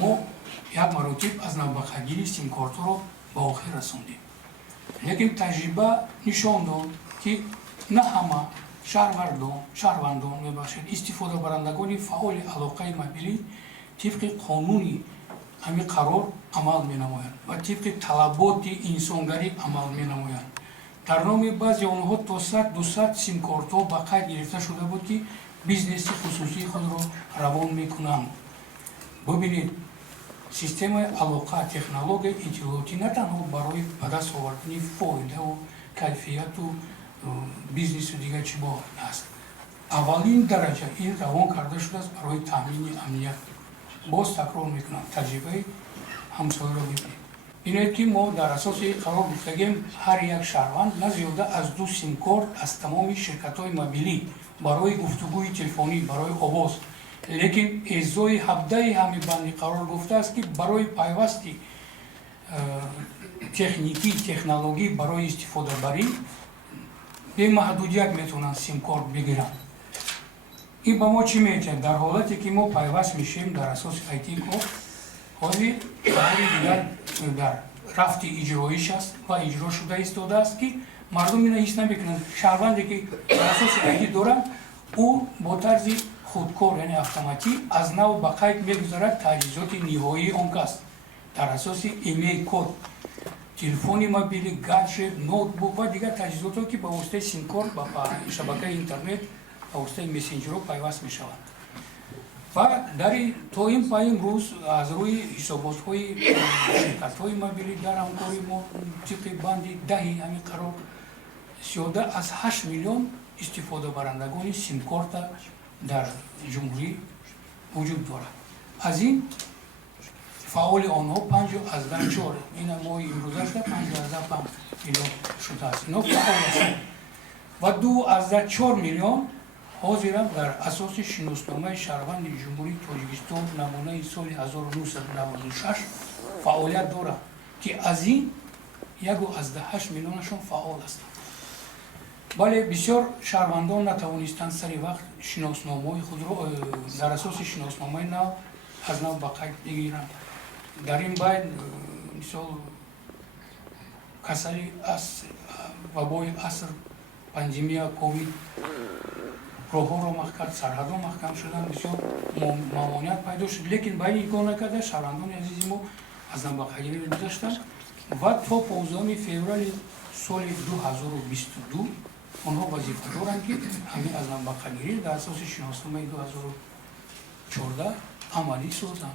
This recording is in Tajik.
мо як маротиб аз навбахагири симкортро ба охир расондем. Лекин таҷриба нишон дод, ки на ҳама шаҳрвандон мебахшед истифодабарандагони фаъоли алоқаи мобилӣ тибқи қонуни ҳамин қарор амал менамоянд ва тибқи талаботи инсонгарӣ амал менамоянд. Дар номи баъзе онҳо то 100-200 симкортҳо ба қайд гирифта шуда буд, ки бизнеси хусусии худро равон мекунанд. Бубинед, системаи алоқа, технологияи иттилоотӣ на танҳо барои ба даст овардани фоидау кайфияту бизнесу дигар чиба аст. Аввалин дараҷа ин равон карда шудааст барои таъмини амният. Боз такрор мекунам, таҷрибаи ҳамсояро бибинед. Бинед, ки мо дар асоси қарор гуфтагем ҳар як шаҳрванд на зиёда аз 2 симкорт аз тамоми ширкатҳои мобилӣ барои гуфтугӯи телефонӣ, барои овоз. Лекин эъзои 17 ҳамин банди қарор гуфтааст, ки барои пайвасти техникӣ, технологӣ барои истифодабарӣ бемаҳдудият метавонанд симкорт бигиранд. ин ба мо чӣ метавонад? Дар ҳолате ки мо пайваст мешавем дар асоси IT кор, ҳозир қарори дигар дар рафти иҷроиш аст ва иҷро шуда истодааст, ки мардум ина ҳис намекунанд. Шаҳрванде ки дар асоси IT дорад, ӯ бо тарзи худкор, яъне автоматӣ аз нав ба қайд мегузарад таҷҳизоти ниҳоии он кас дар асоси имейл код, телефони мобилӣ, гаджет, ноутбук ва дигар таҷҳизотҳое, ки ба воситаи симкорт ба шабакаи интернет ба воситаи мессенҷерҳо пайваст мешаванд. ва то ин ба имрӯз аз рӯи ҳисоботҳои ширкатҳои мобилӣ дар ҳамкори мо тибқи банди 10 ҳамин қарор зиёда аз 8 миллион истифодабарандагони симкорта дар ҷумҳурӣ вуҷуд дорад. Аз ин фаъоли онҳо 54, ина моҳи имрӯза шуда 55 миллион шудааст. Ино фаъол ҳастанд ва 2,4 миллион ҳозирам дар асоси шиносномаи шаҳрванди ҷумҳурии Тоҷикистон намунаи соли 1996 фаъолият дорад, ки аз ин 1,8 миллионашон фаъол ҳастанд. бале бисёр шаҳрвандон натавонистанд сари вақт шиносномаи худро дар асоси шиносномаи нав аз нав ба қайд бигиранд. дар ин байд мисол касали вабои аср, пандемия ковид роҳҳоро маҳ кард, сарҳадҳо маҳкам шуданд, бисёр мамоният пайдо шуд. Лекин ба ин имкон накарда шаҳрвандони азизи мо аз навбахагирӣ гузаштанд ва то 15 феврали соли 2022 онҳо вазифа доранд, ки ҳамин аз навбахагирӣ дар асоси шиносномаи 2014 амалӣ созанд.